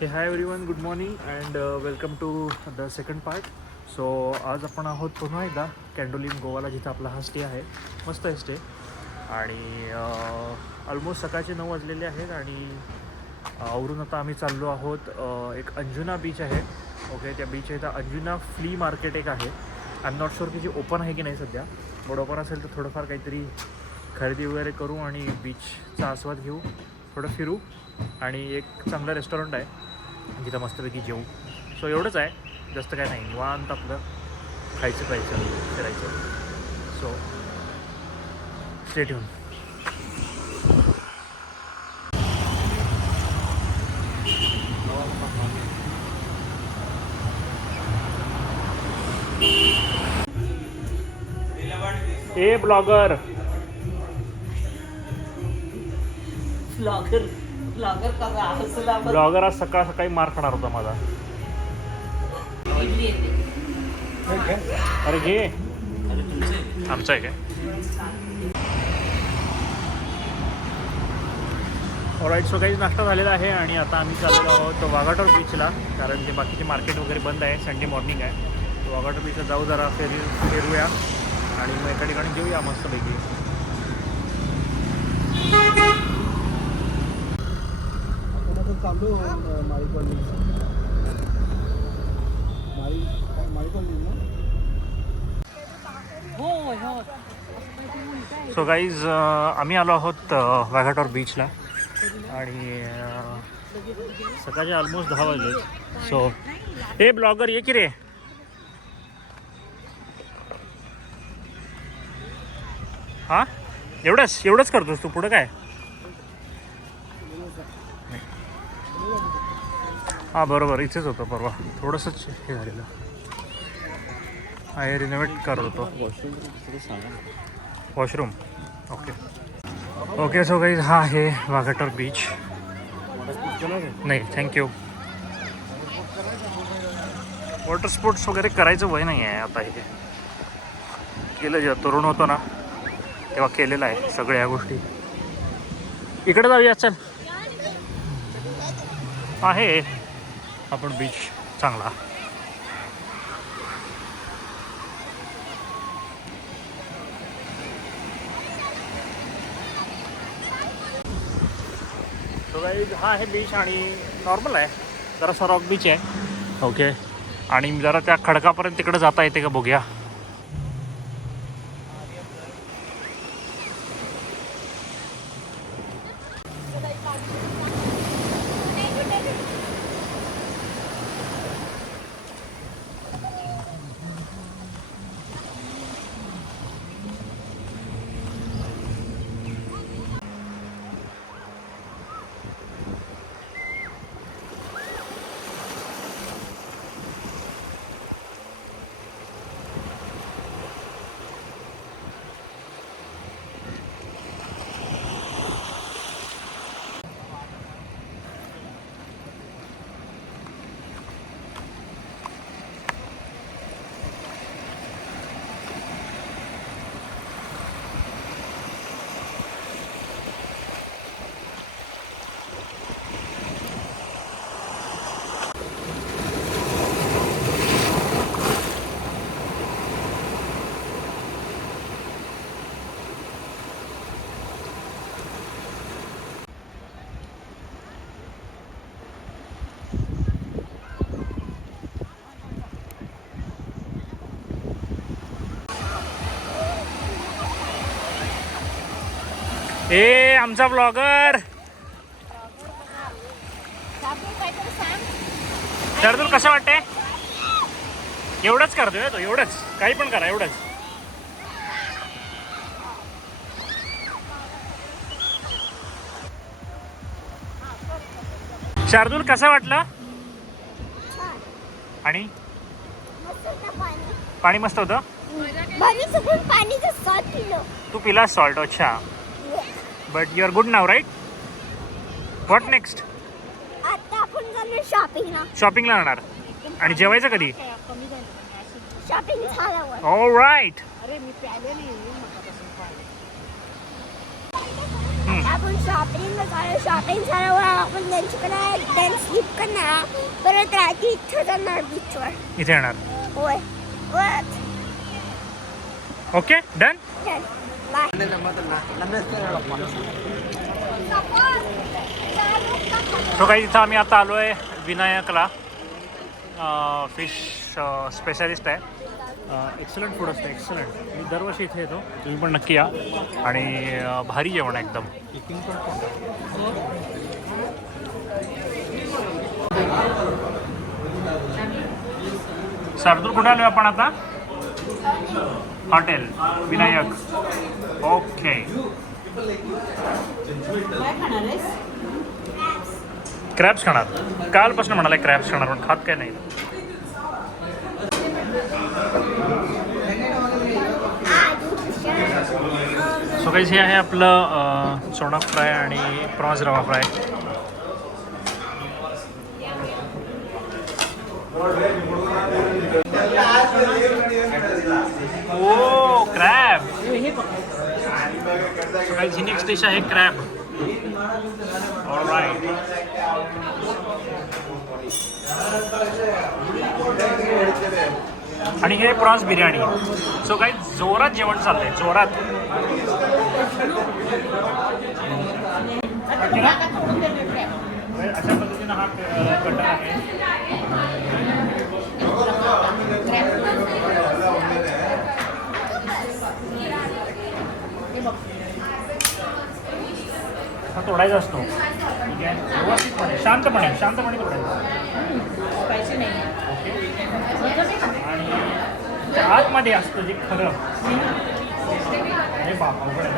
हे hi everyone, good morning and welcome to the second part. So आज आपण आहोत पुन्हा एकदा कॅन्डोलिन गोवाला, जिथं आपला हा स्टे आहे. मस्त आहे स्टे. आणि ऑलमोस्ट सकाळचे 9 वाजलेले आहेत आणि आवरून आता आम्ही चाललो आहोत. एक अंजुना बीच आहे. ओके, त्या बीच इथं अंजुना फ्ली मार्केट एक आहे. आय एम नॉट शुअर की जी ओपन आहे की नाही सध्या. बट ओपन असेल तर थोडंफार काहीतरी खरेदी वगैरे करू आणि बीचचा आस्वाद घेऊ, थोडं फिरू. आणि एक चांगलं रेस्टॉरंट आहे जिथं मस्तपैकी जेवू. सो एवढंच आहे, जास्त काय नाही. निवांत आपलं खायचं प्यायचं फिरायचं. So stay tune. A blogger blogger blogger कसा हसला बघ. ब्लॉगर आज सकाळ सकाळी मार खाणार होता माझा. इडली येते. अरे घे, आमचं आहे काय. ऑलराईट, सो काही नाश्ता झालेला आहे आणि आता आम्ही चाललेलो आहोत वाघाटोर बीचला, कारण ते बाकीचे मार्केट वगैरे बंद आहे. संडे मॉर्निंग आहे. वाघाटोर बीचला जाऊ, जरा फिरूया आणि मग एका ठिकाणी जेऊया मस्तपैकी. सो गाईज, आम्ही आलो आहोत वाघाटोर बीचला आणि सकाळचे ऑलमोस्ट 10 वाजले. सो हे ब्लॉगर ये की रे. हां, एवढंच करतोस तू, पुढं काय. हां बरोबर, इथेच होतं परवा, थोडंसंच हे झालेलं आहे. रिनोव्हेट करत होतो वॉशरूम. ओके सो गाईज, हा आहे वाघाटोर बीच. नाही थँक्यू. वॉटर स्पोर्ट्स वगैरे करायचं वय नाही आहे आता. हे केलं, जेव्हा तरुण होतो ना तेव्हा केलेलं आहे सगळ्या ह्या गोष्टी. इकडे जाऊया, चल. आहे आपण बीच चांगला. सो गाईज, हा आहे बीच आणि नॉर्मल आहे, जरासा रॉक बीच आहे. ओके, आणि जरा त्या खडकापर्यंत तिकडे जाता येते का बघूया. ए आमचा ब्लॉगर शार्दूल, कसं वाटतंय. एवढंच करतोय तो, एवढंच, काही पण करा, एवढंच. शार्दूल, कसं वाटलं. आणि पाणी मस्त होतं. तू पिलास सॉल्ट. अच्छा, but you are good now, right. What next. आता आपण जाणार शॉपिंगला. शॉपिंगला जाणार. आणि जेवायचं कधी. शॉपिंग झाल्यावर. ऑलराईट. अरे मी प्याले नाही. आपण शॉपिंगला चालू शॉपिंग झाल्यावर आपण त्यांच्याकडे देन स्लीप करणार परत रात्री इथं जाणार बीचवर इथे येणार. होय ओके डन. बाय सो काही इथं आम्ही आता आलो आहे विनायकला. फिश स्पेशलिस्ट आहे. एक्सलंट फूड असतं एक्सलंट. मी दरवर्षी इथे येतो. तुम्ही पण नक्की या. आणि भारी जेवण आहे एकदम. शार्दूल कुठे आलो आपण आता? हॉटेल विनायक. ओके. काय खाणार आहेस? क्रॅब्स खाणार. कालपासून म्हणाला क्रॅब्स खाणार पण खात काय नाही. सो काहीच हे आहे आपलं सोना फ्राय आणि प्रॉन्स रवा फ्राय. ओ क्रॅब. सो काहीच ही नेक्स्ट डिश आहे क्रॅब. ऑलराईट. आणि हे प्रॉन्स बिर्याणी. सो काही जोरात जेवण चाललंय जोरात. अशा पद्धतीनं हा कटर आहे. हा तोडायचा असतो. ठीक आहे व्यवस्थितपणे शांतपणे तोडायचा. स्पायसी नाही. आणि आतमध्ये असतं जे खरं. हे बाप अवघड आहे.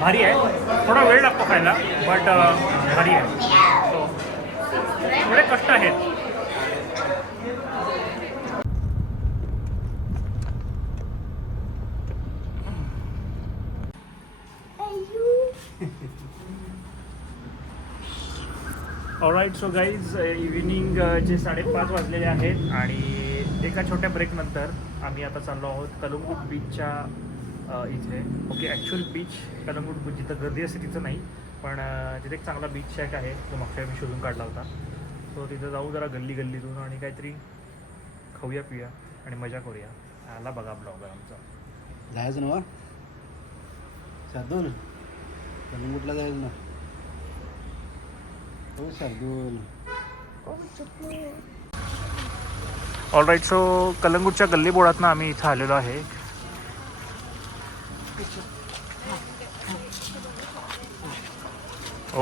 भारी आहे. थोडा वेळ लागतो खायला बट भारी आहे. थोडे कष्ट आहेत. ऑलराईट. सो गाईज इव्हिनिंगचे 5:30 वाजलेले आहेत आणि एका छोट्या ब्रेकनंतर आम्ही आता चाललो आहोत कलंगूट बीचच्या इथे. Okay actual beach Calangute beach जिथं गर्दी असते तिथं नाही पण तिथे एक चांगला बीच शॅक आहे तो मागच्या मी शोधून काढला होता. सो तिथं जाऊ जरा गल्लीतून आणि काहीतरी खाऊया पिऊया आणि मजा करूया. आला बघा ब्लॉगर आमचा. जायचं ना शार्दूल कलंगूटला जायचं ना. हो शार्दूल. ऑलराईट. सो कलंगूटच्या गल्ली बोळातनं आम्ही इथं आलेलो आहे.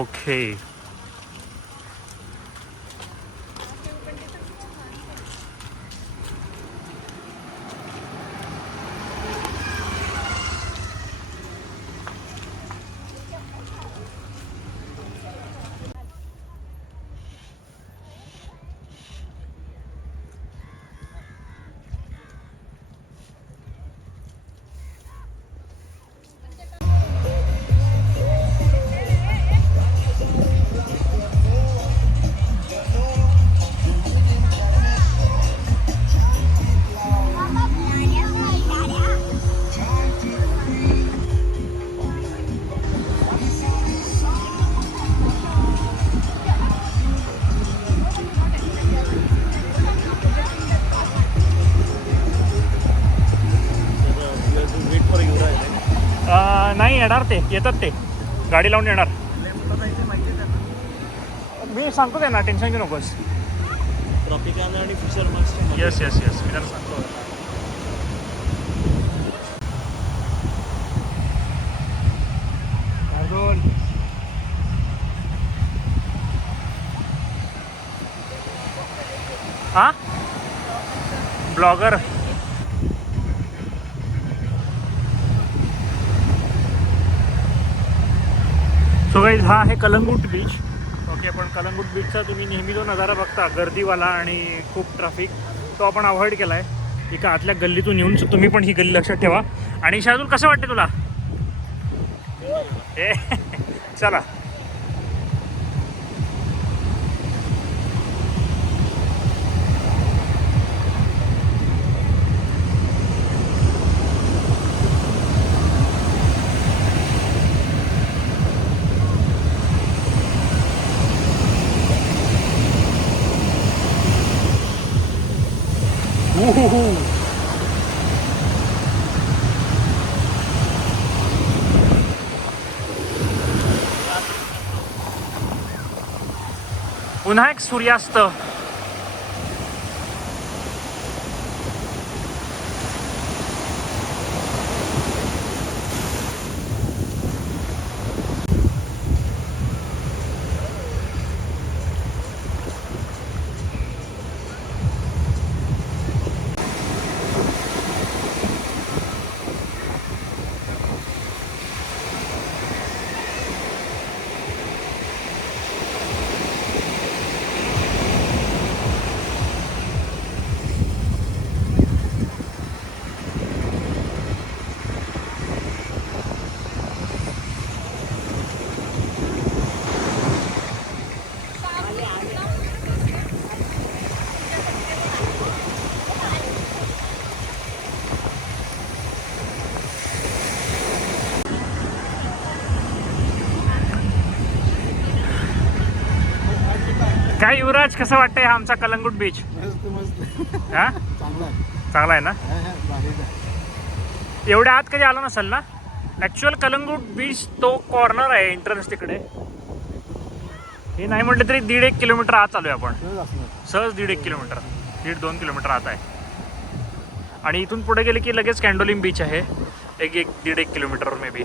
ओके. नाही येणार ते येतात ते गाडी लावून येणार. मी सांगतो त्यांना टेन्शन घेऊ नकोस. ट्रॉपिकाना आणि फिशरमन्स. येस येस येस मी त्यांना सांगतो. हां ब्लॉगर. सो गाईज हा आहे कलंगूट बीच. ओके पण कलंगूट बीचचा तुम्ही नेहमी जो नजारा बघता गर्दीवाला आणि खूप ट्रॅफिक तो आपण अवॉइड केला आहे. एका आतल्या गल्लीतून येऊन तुम्ही पण ही गल्ली लक्षात ठेवा. आणि शार्दूल कसं वाटते तुला? ए चला. पुन्हा एक सूर्यास्त. काय युवराज, कसं वाटतंय हा आमचा कलंगूट बीच? मस्त मस्त. हा चांगला चांगला आहे ना? भारीच आहे. एवढ्या आत कधी आला नसेल ना? ॲक्च्युअल कलंगूट बीच तो कॉर्नर आहे एंट्रन्स तिकडे. हे नाही म्हटलं तरी 1.5 किलोमीटर आत चालू आहे आपण. सहज असणार. सहज 1.5 किलोमीटर, 1.5-2 किलोमीटर आत आहे. आणि इथून पुढे गेले की लगेच कॅन्डोलिम बीच आहे, 1-1.5 किलोमीटर मे बी.